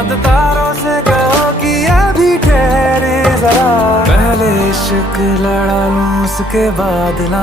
चांद तारों से कहो कि अभी ठहरे जरा, पहले इश्क लड़ा लूं उसके बाद ना